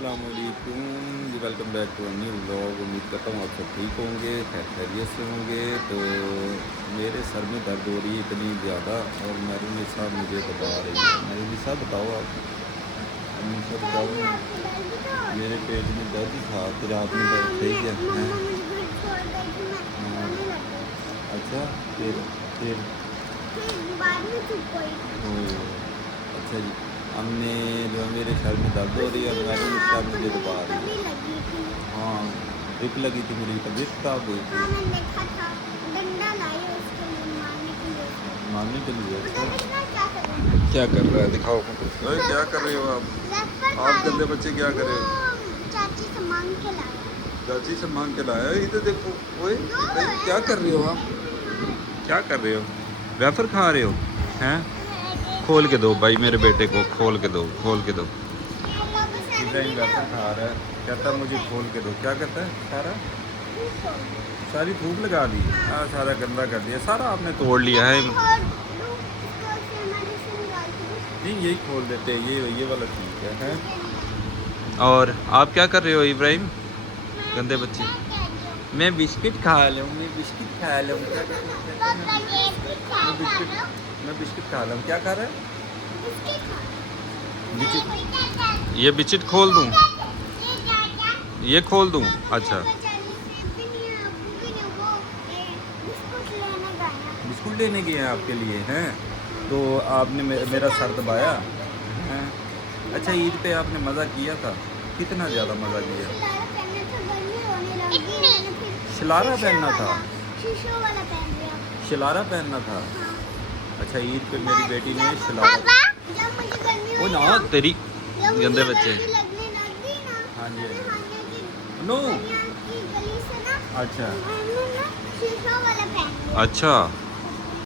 अस्सलाम वालेकुम जी, welcome back to new vlog. उम्मीद करता हूँ आप सब ठीक होंगे, खैरियत से होंगे। तो मेरे सर में दर्द हो रही है इतनी ज़्यादा, और मेरे साहब मुझे बता रही है। मेरे साहब बताओ आप, अम्मी साहब बताओ। मेरे पेट में दर्द था, फिर आपने दर्द सही किया है। हाँ, अच्छा, फिर बाद में चुप हुई। ओ, अच्छा जी। हमने जो है मेरे सर में दर्द हो रही है, और मेरे साहब मुझे बता रही है। तभी लगी थी। हाँ, ड्रिप लगी थी, मेरी तबीयत खराब हुई थी। हाँ, मैंने देखा था। डंडा लाई उसके लिए मारने के लिए। मारने के लिए? पता अच्छा, नहीं ना क्या कर रहा है। क्या कर रहा है, दिखाओ। ओए, क्या कर रहे हो आप? रैपर आप खा गंदे रहा बच्चे क्या कर रहे हो? वो चाची से मांग के लाया। चाची से मांग के लाया? इधर देखो। ओए दो इब्राहिम, है क्या ना, कर रहे हो आप? क्या कर रहे हो? वेफर खा रहे हो? हैं? खोल के दो भाई, मेरे बेटे को खोल के दो, खोल के दो। इब्राहिम वेफर खा रहा है, कहता है मुझे खोल के दो। क्या कहता है? सारा सारी धूप लगा दी। हाँ, सारा गंदा कर दिया, सारा आपने तोड़ लिया है। नहीं, यही खोल देते हैं, ये वाला ठीक है, हैं? और आप क्या कर रहे हो इब्राहिम, गंदे बच्चे? मैं बिस्किट खा लूँ, मैं बिस्किट खा लूँ। क्या कहते हैं? मैं बिस्किट खा लूँ। क्या खा रहा है? बिस्किट। ये बिस्किट खोल दूँ? ये खोल दूँ? अच्छा, बिस्कुट लेने गए हैं आपके लिए, हैं? तो आपने मेरा सर दबाया, हैं? अच्छा, ईद पे आपने मज़ा किया था? कितना ज़्यादा मज़ा किया? शलारा पहनना था? शलारा पहनना था? अच्छा, ईद पे मेरी बेटी ने शलारा। ओ ना, तेरी गंदे बच्चे। हाँ जी, नो। अच्छा, अच्छा,